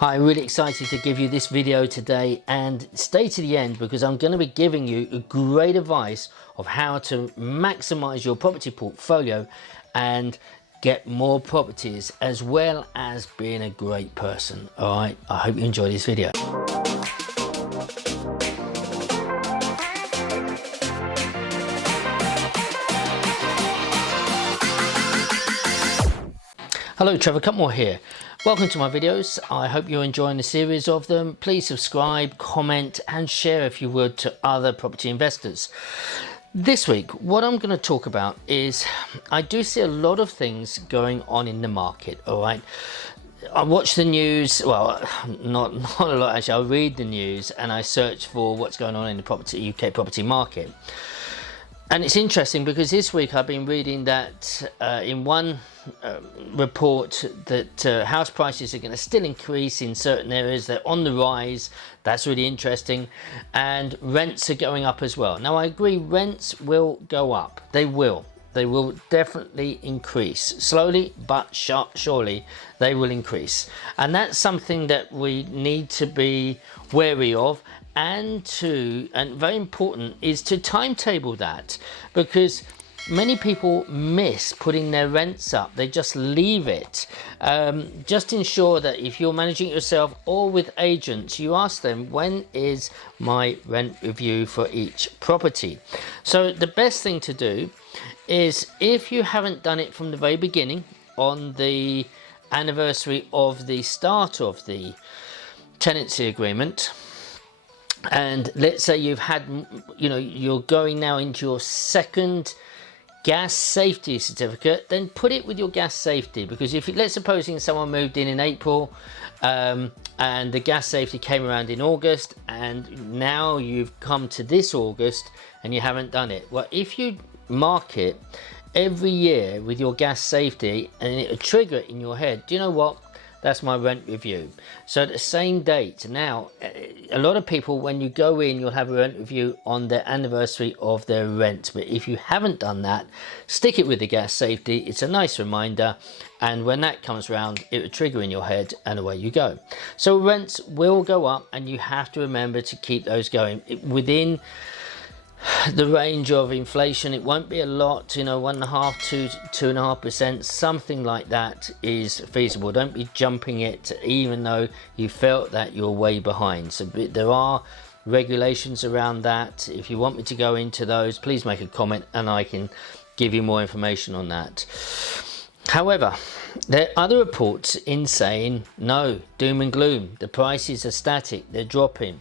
Hi, really excited to give you this video today, and stay to the end because I'm going to be giving you great advice of how to maximize your property portfolio and get more properties, as well as being a great person. All right, I hope you enjoy this video. Hello, Trevor Cutmore here. Welcome to my videos. I hope you're enjoying the series of them. Please subscribe, comment and share if you would to other property investors. This week, what I'm going to talk about is I do see a lot of things going on in the market, all right? I watch the news, well, not a lot actually. I read the news and I search for what's going on in the UK property market. And it's interesting because this week I've been reading that in one report that house prices are going to still increase in certain areas. They're on the rise. That's really interesting. And rents are going up as well. Now I agree, rents will go up. They will. They will definitely increase. Slowly but surely they will increase. And that's something that we need to be wary of. And very important is to timetable that, because many people miss putting their rents up. They just leave it. Just ensure that if you're managing it yourself or with agents, you ask them, when is my rent review for each property? So the best thing to do is, if you haven't done it from the very beginning, on the anniversary of the start of the tenancy agreement, and let's say you've had, you're going now into your second gas safety certificate, then put it with your gas safety. Because if, let's supposing someone moved in April and the gas safety came around in August, and now you've come to this August and you haven't done it. Well, if you mark it every year with your gas safety and it'll trigger it in your head, do you know what? That's my rent review. So at the same date. Now, a lot of people, when you go in, you'll have a rent review on the anniversary of their rent. But if you haven't done that, stick it with the gas safety. It's a nice reminder. And when that comes around, it will trigger in your head and away you go. So rents will go up, and you have to remember to keep those going within the range of inflation. It won't be a lot, 1.5% to 2.5%, something like that is feasible. Don't be jumping it even though you felt that you're way behind. So there are regulations around that. If you want me to go into those, please make a comment and I can give you more information on that. However, there are other reports in saying no, doom and gloom, the prices are static, they're dropping.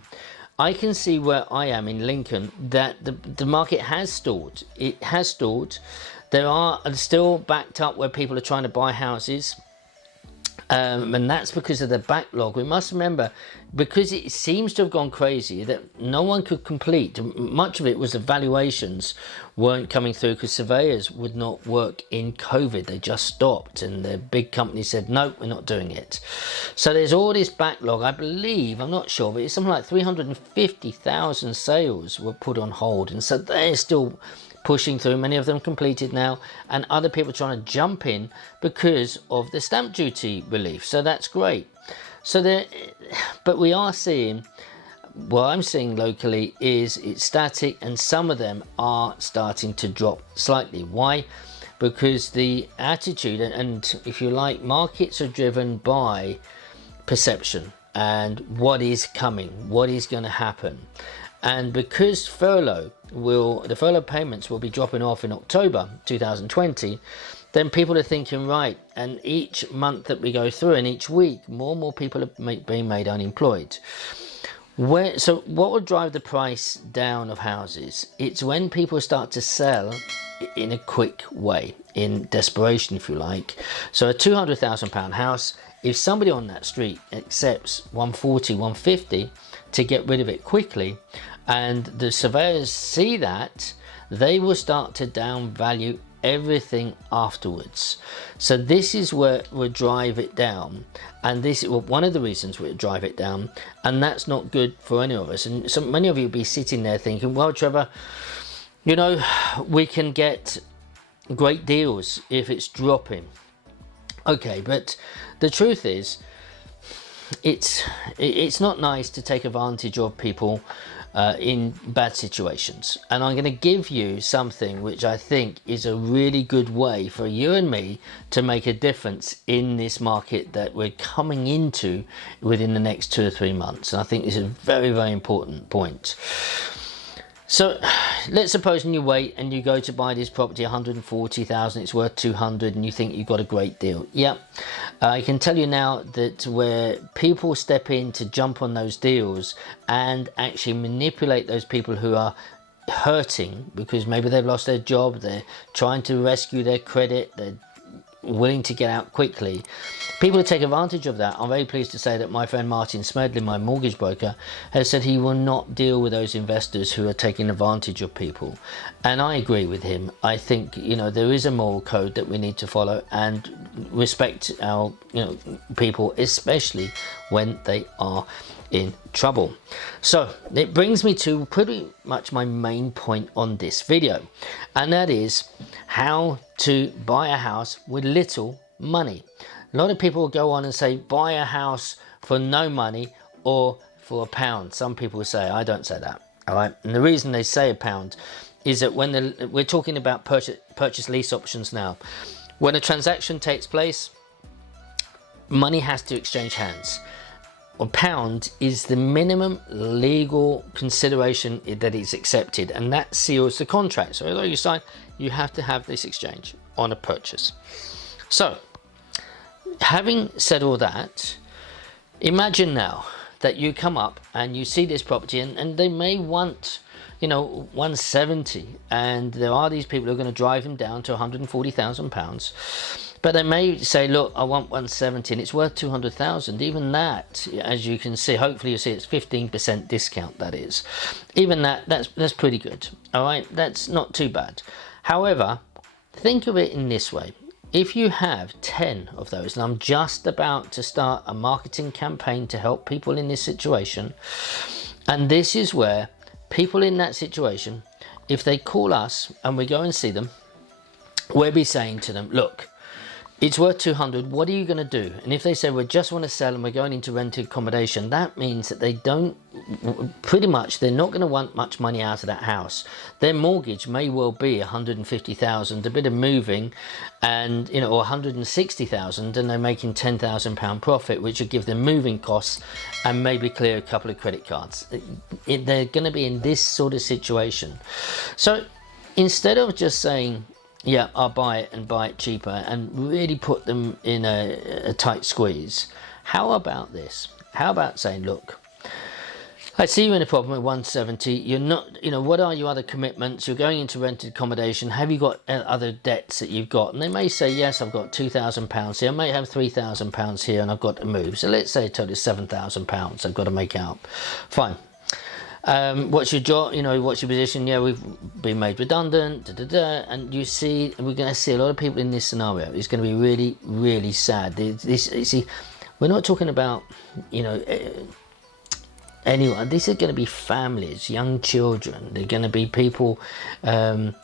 I can see where I am in Lincoln that the market has stalled. It has stalled. There are still backed up where people are trying to buy houses. And that's because of the backlog. We must remember, because it seems to have gone crazy, that no one could complete. Much of it was the valuations weren't coming through because surveyors would not work in COVID. They just stopped, and the big companies said, no, we're not doing it. So there's all this backlog. I believe, I'm not sure, but it's something like 350,000 sales were put on hold. And so they're still pushing through, many of them completed now, and other people trying to jump in because of the stamp duty relief. So that's great. So but we are seeing, what I'm seeing locally is it's static, and some of them are starting to drop slightly. Why? Because the attitude, and if you like, markets are driven by perception and what is coming, what is going to happen. And because the furlough payments will be dropping off in October 2020, then people are thinking, right, and each month that we go through and each week, more and more people are being made unemployed. So what will drive the price down of houses? It's when people start to sell in a quick way, in desperation, if you like. So a £200,000 house, if somebody on that street accepts 140, 150 to get rid of it quickly, and the surveyors see that, they will start to downvalue everything afterwards. So this is where we'll drive it down, and this is one of the reasons we'll drive it down, and that's not good for any of us. And so many of you will be sitting there thinking, well, Trevor, we can get great deals if it's dropping. Okay, but the truth is, it's not nice to take advantage of people in bad situations, and I'm going to give you something which I think is a really good way for you and me to make a difference in this market that we're coming into within the next 2 or 3 months. And I think this is a very, very important point. So let's suppose you wait and you go to buy this property 140,000, it's worth 200, and you think you've got a great deal. Yeah, I can tell you now that where people step in to jump on those deals and actually manipulate those people who are hurting because maybe they've lost their job, they're trying to rescue their credit, they're willing to get out quickly. People who take advantage of that, I'm very pleased to say that my friend Martin Smedley, my mortgage broker, has said he will not deal with those investors who are taking advantage of people. And I agree with him. I think, there is a moral code that we need to follow and respect our, people, especially when they are in trouble. So it brings me to pretty much my main point on this video, and that is how to buy a house with little money. A lot of people will go on and say buy a house for no money or for £1. Some people say, I don't say that. All right, and the reason they say £1 is that when we're talking about purchase lease options now, when a transaction takes place, money has to exchange hands. £1 is the minimum legal consideration that is accepted, and that seals the contract. So although you sign, you have to have this exchange on a purchase. So having said all that, imagine now that you come up and you see this property and they may want 170, and there are these people who are going to drive him down to £140,000. But they may say, look, I want 170 and it's worth 200,000. Even that, as you can see, hopefully you see it's 15% discount, that is. Even that's pretty good. All right, that's not too bad. However, think of it in this way. If you have 10 of those, and I'm just about to start a marketing campaign to help people in this situation, and this is where people in that situation, if they call us and we go and see them, we'll be saying to them, look, it's worth 200, what are you going to do? And if they say we just want to sell and we're going into rented accommodation, that means that they don't, pretty much they're not going to want much money out of that house. Their mortgage may well be 150,000, a bit of moving, and or 160,000, and they're making £10,000 profit, which would give them moving costs and maybe clear a couple of credit cards. They're going to be in this sort of situation. So instead of just saying, yeah, I'll buy it and buy it cheaper and really put them in a tight squeeze, how about this? How about saying, look, I see you're in a problem with 170. You're not, what are your other commitments? You're going into rented accommodation. Have you got other debts that you've got? And they may say, yes, I've got £2,000 here. I may have £3,000 here and I've got to move. So let's say a total of £7,000 I've got to make out. Fine. What's your job? What's your position? Yeah, we've been made redundant. And you see, we're going to see a lot of people in this scenario. It's going to be really, really sad. You see, we're not talking about, anyone. These are going to be families, young children. They're going to be people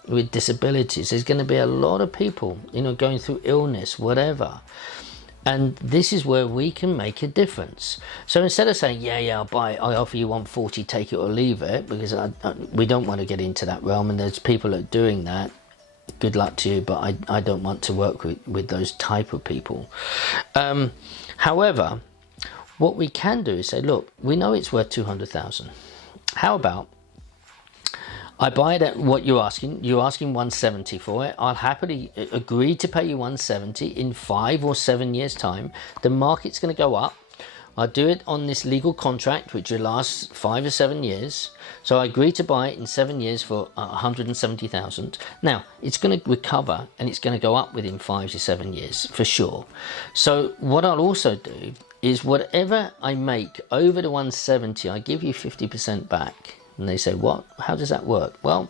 with disabilities. There's going to be a lot of people, going through illness, whatever. And this is where we can make a difference. So instead of saying, yeah, I'll buy it, I offer you 140, take it or leave it, because we don't want to get into that realm, and there's people that are doing that. Good luck to you, but I don't want to work with those type of people. However, what we can do is say, look, we know it's worth 200,000. How about I buy it at what you're asking 170 for it. I'll happily agree to pay you 170 in 5 or 7 years time. The market's going to go up. I'll do it on this legal contract, which will last 5 or 7 years. So I agree to buy it in 7 years for 170,000. Now it's going to recover and it's going to go up within 5 to 7 years for sure. So what I'll also do is whatever I make over the 170, I give you 50% back. And they say, what? How does that work? Well,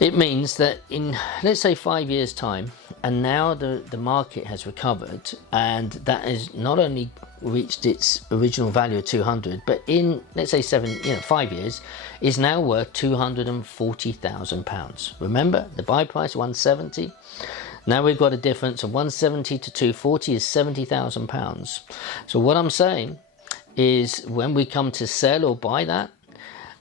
it means that in, let's say, 5 years time, and now the market has recovered, and that has not only reached its original value of 200, but in, let's say, 5 years, is now worth £240,000. Remember, the buy price 170. Now we've got a difference of 170 to 240 is £70,000. So what I'm saying is when we come to sell or buy that,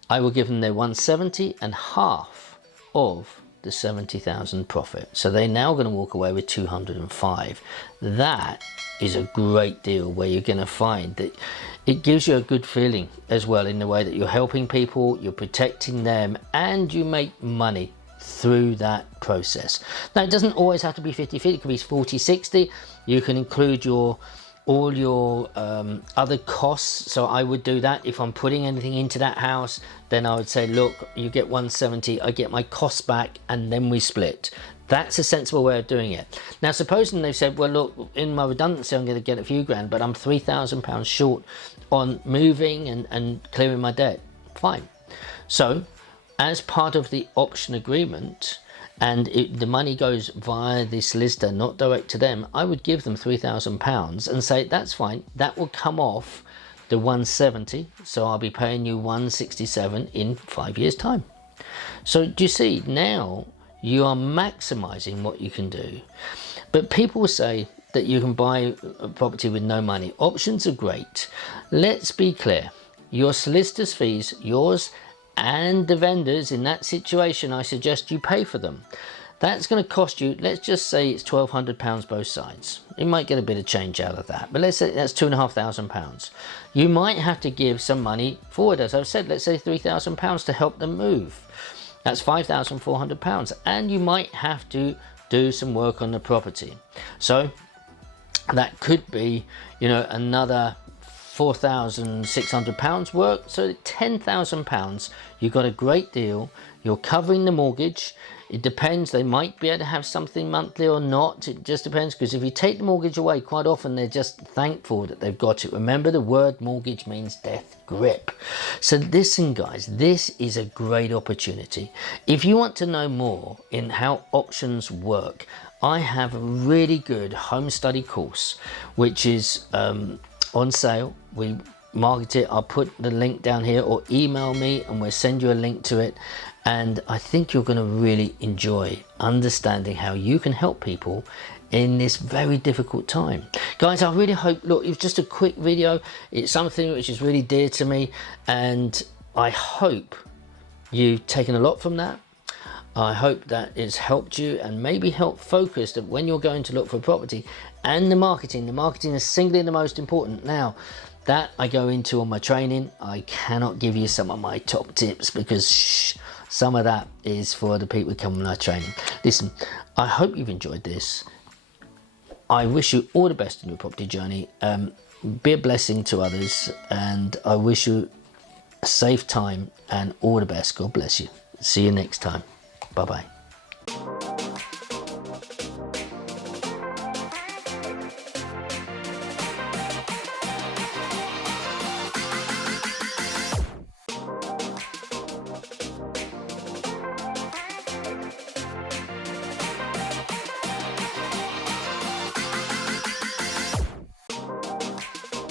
I will give them their 170 and half of the 70,000 profit. So they're now going to walk away with 205. That is a great deal, where you're going to find that it gives you a good feeling as well, in the way that you're helping people, you're protecting them, and you make money through that process. Now, it doesn't always have to be 50-50, it could be 40-60. You can include all your other costs. So I would do that. If I'm putting anything into that house, then I would say, look, you get 170, I get my costs back, and then we split. That's a sensible way of doing it. Now, supposing they've said, well, look, in my redundancy, I'm going to get a few grand, but I'm £3,000 short on moving and clearing my debt. Fine. So, as part of the option agreement, and the money goes via this solicitor, not direct to them, I would give them £3,000 and say, that's fine, that will come off the 170, so I'll be paying you 167 in 5 years' time. So do you see, now you are maximizing what you can do. But people will say that you can buy a property with no money. Options are great. Let's be clear, your solicitor's fees, yours and the vendors in that situation, I suggest you pay for them. That's going to cost you, let's just say it's £1,200 both sides. You might get a bit of change out of that, but let's say that's £2,500. You might have to give some money forward, as I've said, let's say £3,000 to help them move. That's £5,400, and you might have to do some work on the property. So that could be, you know, another £4,600 work. So £10,000, you've got a great deal. You're covering the mortgage. It depends, they might be able to have something monthly or not. It just depends, because if you take the mortgage away, quite often they're just thankful that they've got it. Remember, the word mortgage means death grip. So listen guys, this is a great opportunity. If you want to know more in how options work, I have a really good home study course, which is on sale. We market it. I'll put the link down here, or email me and we'll send you a link to it. And I think you're going to really enjoy understanding how you can help people in this very difficult time. Guys, I really hope, look, it's just a quick video. It's something which is really dear to me, and I hope you've taken a lot from that. I hope that it's helped you and maybe helped focus that when you're going to look for a property. And the marketing is singly the most important. Now, that I go into on my training. I cannot give you some of my top tips, because some of that is for the people who come on my training. Listen, I hope you've enjoyed this. I wish you all the best in your property journey. Be a blessing to others, and I wish you a safe time and all the best. God bless you. See you next time. Bye-bye.